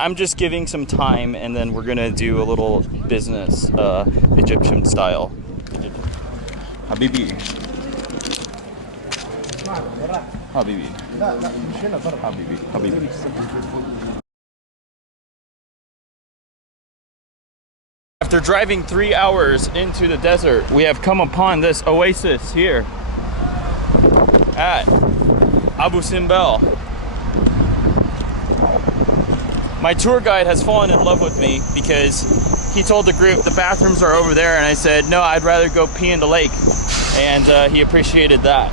Yeah, I'm just giving some time, and then we're gonna do a little business, Egyptian style. Habibi. Habibi. Habibi. Habibi. After driving 3 hours into the desert, we have come upon this oasis here at Abu Simbel. My tour guide has fallen in love with me because he told the group the bathrooms are over there, and I said, no, I'd rather go pee in the lake. And he appreciated that.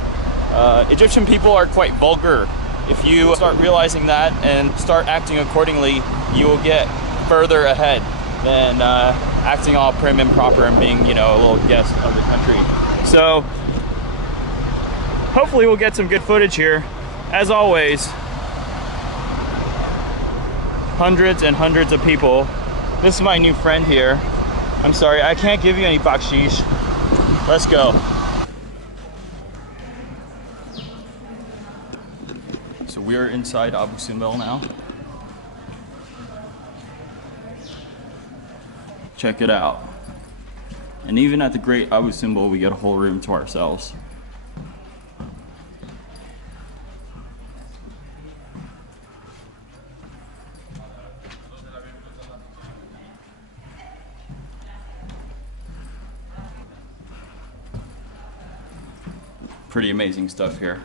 Egyptian people are quite vulgar. If you start realizing that and start acting accordingly, you will get further ahead than acting all prim and proper and being, you know, a little guest of the country. So hopefully we'll get some good footage here. As always, hundreds and hundreds of people. This is my new friend here. I'm sorry, I can't give you any bakshish. Let's go. So we are inside Abu Simbel now. Check it out. And even at the great Abu Simbel, we get a whole room to ourselves. Pretty amazing stuff here.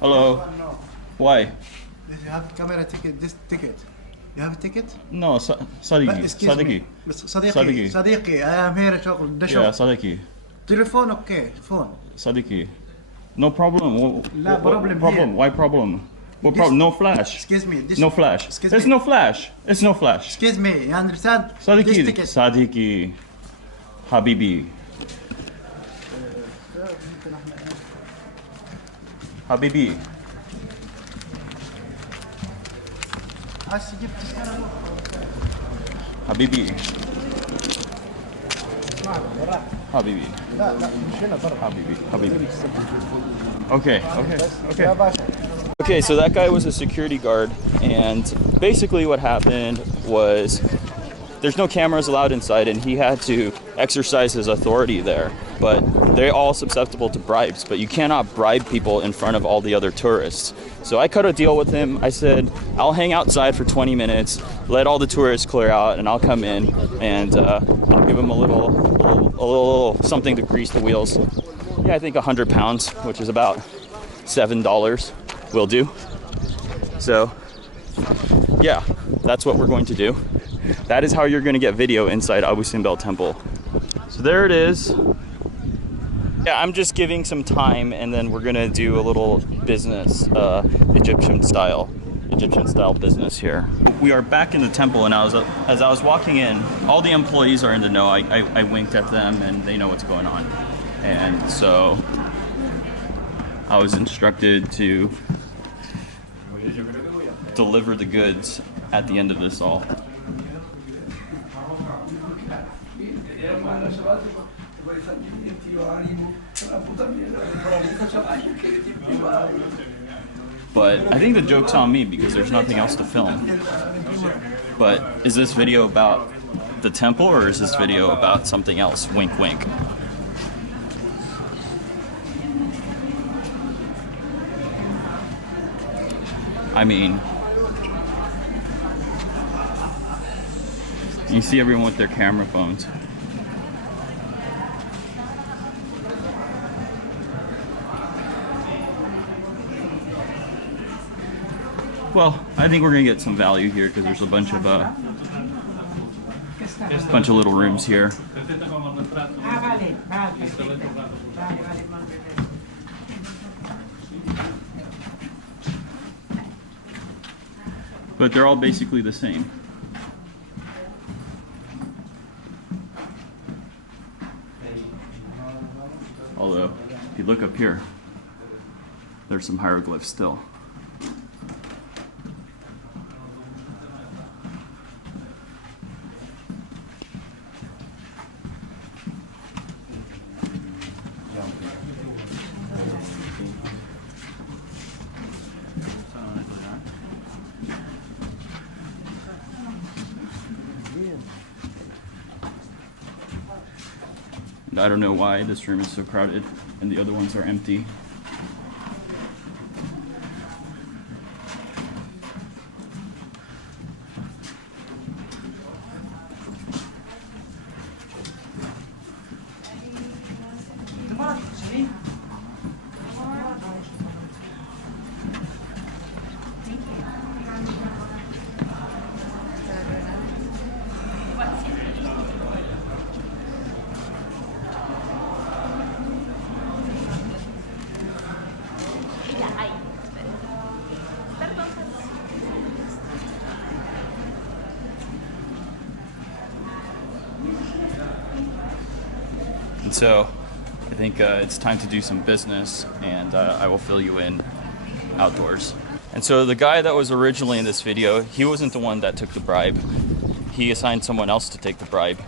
Hello. No. Why? You have camera ticket, this ticket. You have a ticket? No, Sadiki. Excuse me. Sadiki. Sadiki, I am here to talk. Yeah, Sadiki. Telephone, okay, phone. Sadiki. No problem. No problem here. Why problem? What problem? No flash. Excuse me. No flash. Excuse There's me. no flash. It's no flash. Excuse me, you understand? Sadiki. This ticket. Sadiki. Habibi. Habibi. Habibi. Habibi. Habibi. Okay. Okay, so that guy was a security guard, and basically what happened was there's no cameras allowed inside, and he had to exercise his authority there. But they're all susceptible to bribes, but you cannot bribe people in front of all the other tourists. So I cut a deal with him. I said, I'll hang outside for 20 minutes, let all the tourists clear out, and I'll come in, and I'll give him a little something to grease the wheels. Yeah, I think 100 pounds, which is about $7 will do. So yeah, that's what we're going to do. That is how you're going to get video inside Abu Simbel temple. So there it is. Yeah, I'm just giving some time, and then we're gonna do a little business, Egyptian style business here. We are back in the temple, and as I was walking in, all the employees are in the know. I winked at them, and they know what's going on. And so I was instructed to deliver the goods at the end of this all. But I think the joke's on me because there's nothing else to film. But is this video about the temple, or is this video about something else? Wink, wink. I mean, you see everyone with their camera phones. Well, I think we're gonna get some value here because there's a bunch of little rooms here. But they're all basically the same. Although, if you look up here, there's some hieroglyphs still. And I don't know why this room is so crowded and the other ones are empty. And so I think it's time to do some business, and I will fill you in outdoors. And so the guy that was originally in this video, he wasn't the one that took the bribe. He assigned someone else to take the bribe.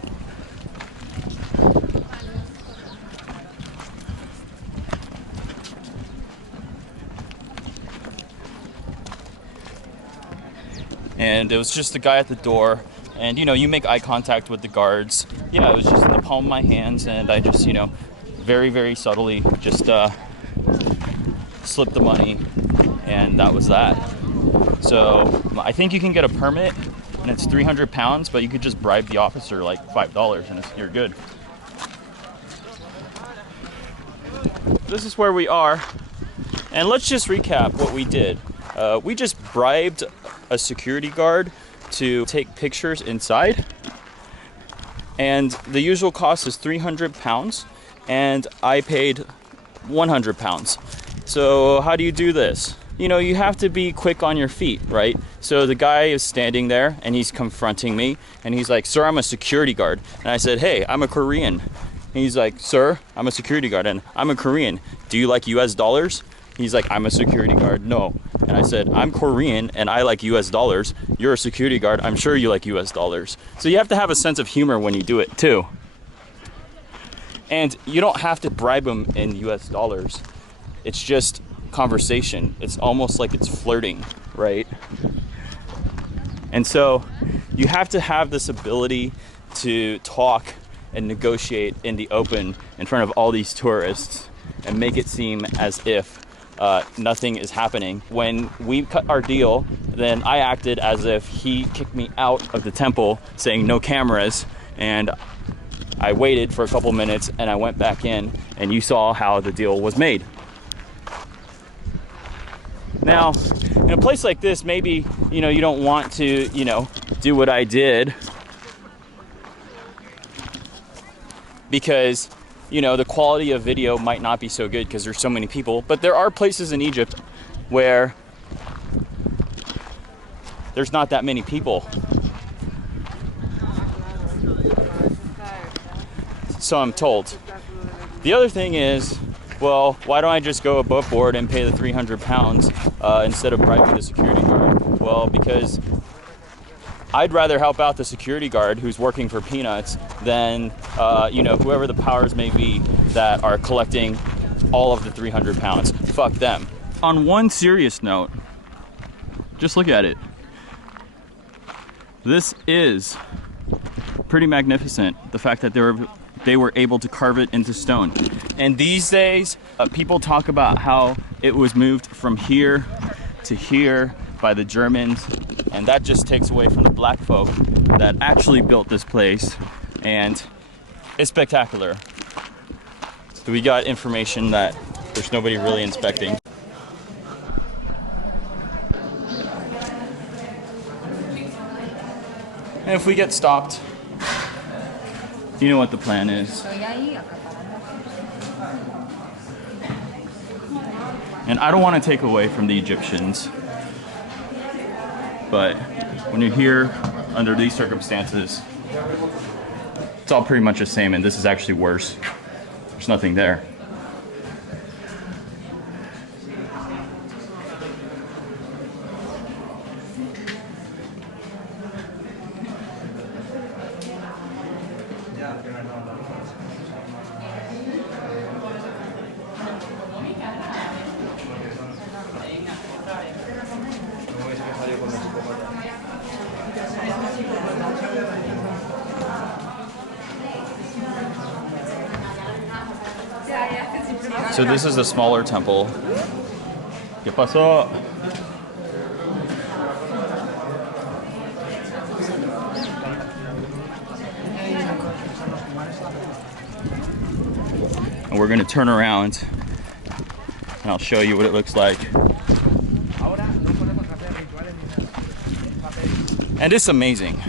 And it was just the guy at the door. And, you know, you make eye contact with the guards. Yeah, it was just in the palm of my hands, and I just, you know, very, very subtly just slipped the money, and that was that. So I think you can get a permit, and it's 300 pounds, but you could just bribe the officer like $5, and you're good. This is where we are, and let's just recap what we did. We just bribed a security guard to take pictures inside, and the usual cost is 300 pounds, and I paid 100 pounds. So how do you do this? You know, you have to be quick on your feet, right? So the guy is standing there and he's confronting me, and he's like, "Sir, I'm a security guard." And I said, "Hey, I'm a Korean." And he's like, "Sir, I'm a security guard and I'm a Korean. Do you like US dollars?" He's like, "I'm a security guard, no." And I said, "I'm Korean and I like US dollars. You're a security guard. I'm sure you like US dollars." So you have to have a sense of humor when you do it too. And you don't have to bribe them in US dollars. It's just conversation. It's almost like it's flirting, right? And so you have to have this ability to talk and negotiate in the open in front of all these tourists and make it seem as if nothing is happening. When we cut our deal, then I acted as if he kicked me out of the temple saying no cameras, and I waited for a couple minutes and I went back in, and you saw how the deal was made. Now, in a place like this, maybe, you know, you don't want to, you know, do what I did because, you know, the quality of video might not be so good because there's so many people. But there are places in Egypt where there's not that many people. So I'm told. The other thing is, well, why don't I just go above board and pay the 300 pounds instead of bribing the security guard? Well, because I'd rather help out the security guard who's working for peanuts than, you know, whoever the powers may be that are collecting all of the 300 pounds. Fuck them. On one serious note, just look at it. This is pretty magnificent. The fact that they were able to carve it into stone. And these days, people talk about how it was moved from here to here by the Germans, and that just takes away from the black folk that actually built this place, and it's spectacular. So we got information that there's nobody really inspecting. And if we get stopped, you know what the plan is. And I don't want to take away from the Egyptians, but when you're here under these circumstances, it's all pretty much the same, and this is actually worse. There's nothing there. So this is a smaller temple. ¿Qué pasó? And we're gonna turn around and I'll show you what it looks like. And it's amazing.